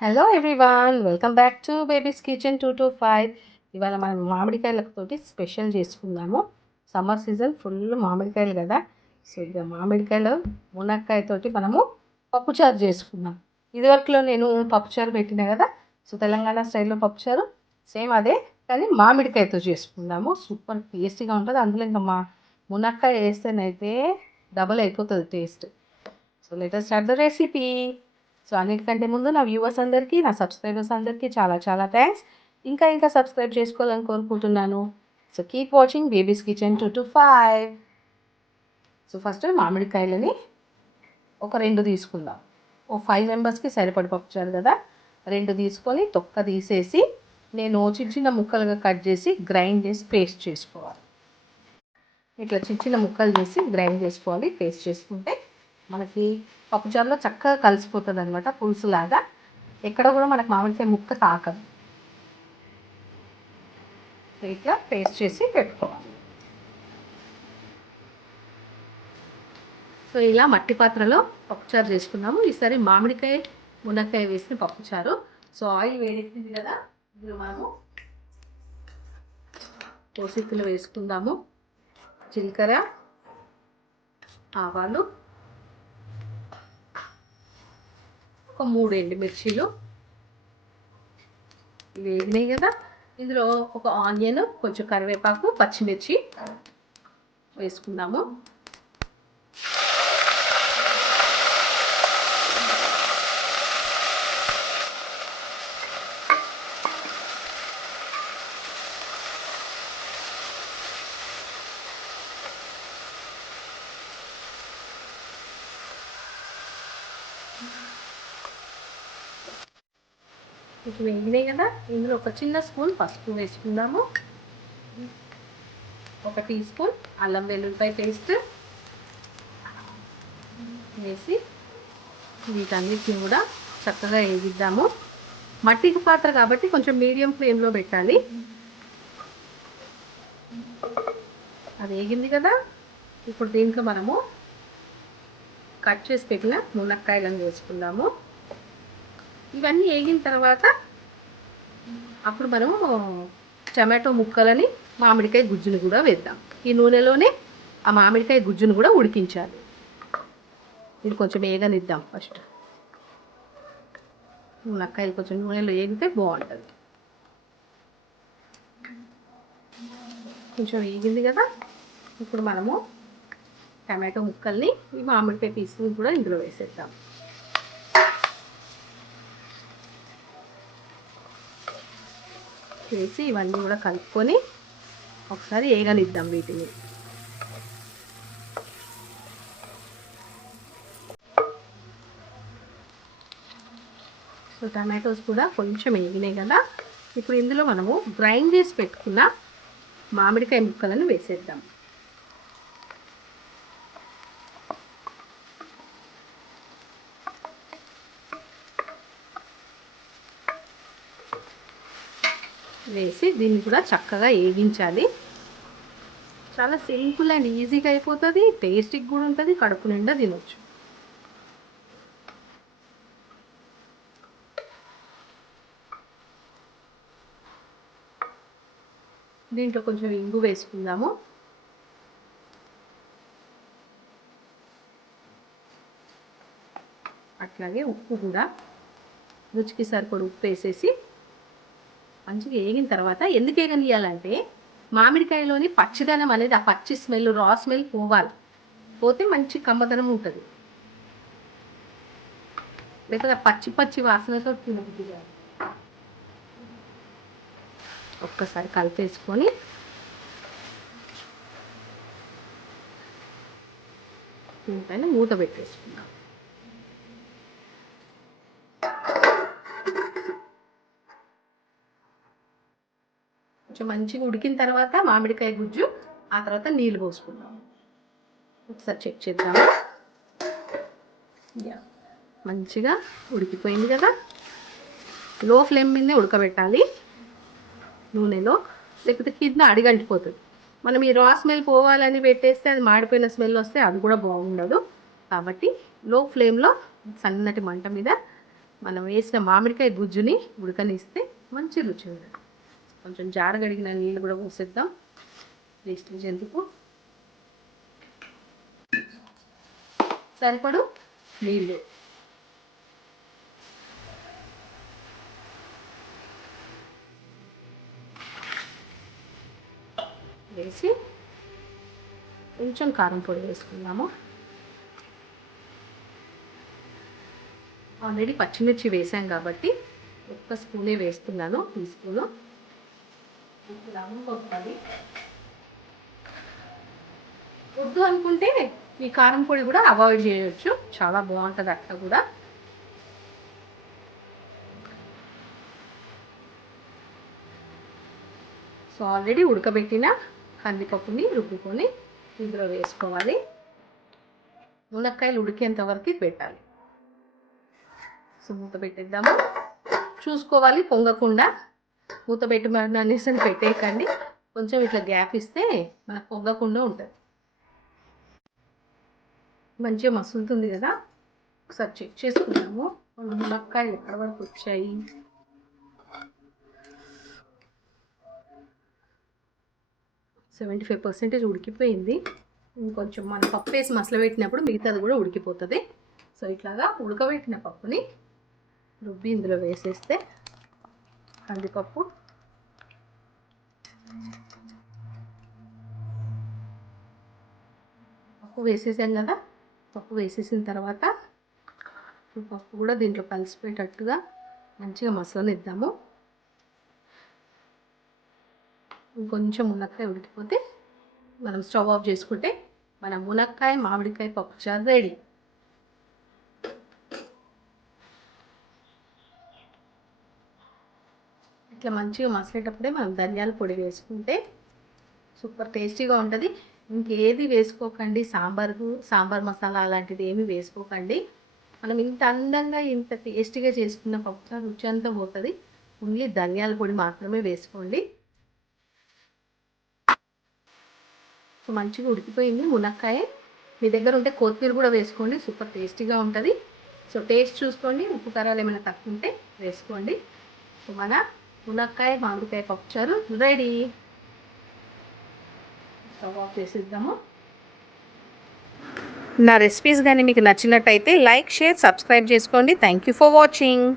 Hello everyone, welcome back to babies Kitchen 225. ఇవాళ మనం మామిడికాయలతోటి special చేసుకుందాము. సమ్మర్ సీజన్ ఫుల్ మామిడికాయలు కదా. సో ఇక మామిడికాయలు మునక్కాయతోటి మనము పప్పుచారు చేసుకుందాం. ఇదివరకులో నేను పప్పుచారు పెట్టినా కదా. సో తెలంగాణ స్టైల్లో పప్పుచారు సేమ్ అదే, కానీ మామిడికాయతో చేసుకుందాము. సూపర్ టేస్టీగా ఉంటుంది. అందులో ఇంకా మునక్కాయ వేస్తేనైతే డబల్ అయిపోతుంది taste. So let us start the recipe. So అన్నిటికంటే ముందు నా వ్యూవర్స్ అందరికీ, నా సబ్స్క్రైబర్స్ అందరికీ చాలా చాలా థ్యాంక్స్. ఇంకా సబ్స్క్రైబ్ చేసుకోవాలని కోరుకుంటున్నాను. So keep watching Baby's Kitchen 225. So first మామిడికాయలని ఒక 2 తీసుకుందాం. ఓ 5 మెంబర్స్కి సరిపడి పప్పుచారు కదా. 2 తీసుకొని తొక్క తీసేసి నేను చిన్న చిన్న ముక్కలుగా కట్ చేసి గ్రైండ్ చేసి పేస్ట్ చేసుకోవాలి. ఇట్లా చిన్న చిన్న ముక్కలు చేసి గ్రైండ్ చేసుకోవాలి. పేస్ట్ చేసుకుంటే మనకి పప్పుచారులో చక్కగా కలిసిపోతుంది అనమాట, పులుసులాగా. ఎక్కడ కూడా మనకు మామిడికాయ ముక్క తాకదు. ఇట్లా పేస్ట్ చేసి పెట్టుకోవాలి. సో ఇలా మట్టి పాత్రలో పప్పుచారు చేసుకున్నాము. ఈసారి మామిడికాయ మునక్కాయ వేసిన పప్పుచారు. సో ఆయిల్ వేడెక్కింది కదా, ఇందులో మనము పోసిత్తులు వేసుకుందాము. జీలకర్ర, ఆవాలు, ఒక 3 ఎండుమిర్చీలు వేగినాయి కదా. ఇందులో ఒక ఆనియన్, కొంచెం కరివేపాకు, పచ్చిమిర్చి వేసుకుందాము. ఇప్పుడు వేగినాయి కదా, ఇందులో ఒక చిన్న స్పూన్ పసుపు వేసుకుందాము. 1 టీ స్పూన్ అల్లం వెల్లుల్లిపాయ పేస్ట్ వేసి వీటన్నిటిని కూడా చక్కగా వేగిద్దాము. మట్టి పాత్ర కాబట్టి కొంచెం మీడియం ఫ్లేమ్లో పెట్టాలి. అది వేగింది కదా, ఇప్పుడు దీంట్లో మనము కట్ చేసి పెట్టిన మునక్కాయలను వేసుకుందాము. ఇవన్నీ వేగిన తర్వాత అప్పుడు మనము టమాటో ముక్కలని, మామిడికాయ గుజ్జును కూడా వేద్దాం. ఈ నూనెలోనే ఆ మామిడికాయ గుజ్జును కూడా ఉడికించాలి. ఇది కొంచెం వేగనిద్దాం. ఫస్ట్ మునక్కాయ కొంచెం నూనెలో వేగితే బాగుంటుంది. కొంచెం వేగింది కదా, ఇప్పుడు మనము టమాటో ముక్కల్ని, ఈ మామిడికాయ పీసుని కూడా ఇందులో వేసేద్దాం. వేసి ఇవన్నీ కూడా కలుపుకొని ఒకసారి వేగనిద్దాం వీటిని. సో టమాటోస్ కూడా కొంచెం వేగినాయి కదా, ఇప్పుడు ఇందులో మనము గ్రైండ్ చేసి పెట్టుకున్న మామిడికాయ ముక్కలను వేసేద్దాం. వేసి దీన్ని కూడా చక్కగా వేగించాలి. చాలా సింపుల్ అండ్ ఈజీగా అయిపోతుంది. టేస్టీగా కూడా ఉంటుంది, కడుపు నిండా తినొచ్చు. దీంట్లో కొంచెం ఇంగు వేసుకుందాము. అట్లాగే ఉప్పు కూడా రుచికి సరిపడి ఉప్పు వేసేసి మంచిగా వేగిన తర్వాత, ఎందుకు వేగనియాలంటే మామిడికాయలోని పచ్చిదనం అనేది, ఆ పచ్చి స్మెల్, రా స్మెల్ పోవాలి. పోతే మంచి కమ్మదనం ఉంటుంది. లేకపోతే పచ్చి పచ్చి వాసనతో తినబుద్ధి కాదు. ఒక్కసారి కలిపేసుకొని దీనిపైన మూత పెట్టేసుకుందాం. కొంచెం మంచిగా ఉడికిన తర్వాత మామిడికాయ గుజ్జు, ఆ తర్వాత నీళ్ళు పోసుకుందాం. ఒకసారి చెక్ చేద్దాము. మంచిగా ఉడికిపోయింది కదా. లో ఫ్లేమ్ మీదనే ఉడకబెట్టాలి నూనెలో, లేకపోతే కింద అడిగంటిపోతుంది. మనం ఈ రా స్మెల్ పోవాలని పెట్టేస్తే అది మాడిపోయిన స్మెల్ వస్తే అది కూడా బాగుండదు. కాబట్టి లో ఫ్లేమ్లో సన్నటి మంట మీద మనం వేసిన మామిడికాయ గుజ్జుని ఉడకనిస్తే మంచి రుచి ఉంటుంది. కొంచెం జారగడిగిన నీళ్ళు కూడా పోసేద్దాం, వేస్టేజ్ ఎందుకు. సరిపడు నీళ్ళు వేసి కొంచెం కారం పొడి వేసుకుందాము. ఆల్రెడీ పచ్చిమిర్చి వేసాం కాబట్టి ఒక్క స్పూనే వేస్తున్నాను, టీ స్పూను. వద్దు అనుకుంటే ఈ కారం పొడి కూడా అవాయిడ్ చేయొచ్చు, చాలా బాగుంటుంది అట్లా కూడా. సో ఆల్రెడీ ఉడకబెట్టిన కందిపప్పుని రుబ్బుకొని ఇందులో వేసుకోవాలి. మునక్కాయలు ఉడికేంత వరకు పెట్టాలి. సో మూత పెట్టేద్దాము. చూసుకోవాలి పొంగకుండా. మూత పెట్టమని అనేసి పెట్టేయకండి, కొంచెం ఇట్లా గ్యాప్ ఇస్తే మనకు పొంగకుండా ఉంటుంది. మంచిగా మసులుతుంది కదా, ఒకసారి చెక్ చేసుకుందాము మునక్కాయలు ఎక్కడ వరకు వచ్చాయి. 75% ఉడికిపోయింది. ఇంకొంచెం మనం పప్పు వేసి మసలు పెట్టినప్పుడు మిగతాది కూడా ఉడికిపోతుంది. సో ఇట్లాగా ఉడకబెట్టిన పప్పుని రుబ్బి ఇందులో వేసేస్తే కందిపప్పు వేసేసాం కదా. పప్పు వేసేసిన తర్వాత పప్పు కూడా దీంట్లో కలిసిపోయేటట్టుగా మంచిగా మసలనిద్దాము. ఇంకొంచెం మునక్కాయ ఉడికిపోతే మనం స్టవ్ ఆఫ్ చేసుకుంటే మన మునక్కాయ మామిడికాయ పప్పుచారు రెడీ. ఇట్లా మంచిగా మసలేటప్పుడే మనం ధనియాల పొడి వేసుకుంటే సూపర్ టేస్టీగా ఉంటుంది. ఇంకేది వేసుకోకండి, సాంబార్ మసాలా అలాంటిది ఏమి వేసుకోకండి. మనం ఇంత అందంగా ఇంత టేస్టీగా చేసుకున్న పప్పుచారు రుచి అంతా పోతుంది. ఓన్లీ ధనియాల పొడి మాత్రమే వేసుకోండి. మంచిగా ఉడికిపోయింది మునక్కాయ. మీ దగ్గర ఉంటే కొత్తిమీర కూడా వేసుకోండి, సూపర్ టేస్టీగా ఉంటుంది. సో టేస్ట్ చూసుకోండి, ఉప్పు కారాలు ఏమైనా తక్కువ ఉంటే వేసుకోండి. సో మన మునక్కాయ మామిడికాయ పప్పుచారు రెడీ. Stove off చేసిద్దాము. నా రెసిపీస్ కానీ మీకు నచ్చినట్టయితే లైక్, షేర్, సబ్స్క్రైబ్ చేసుకోండి. Thank you for watching.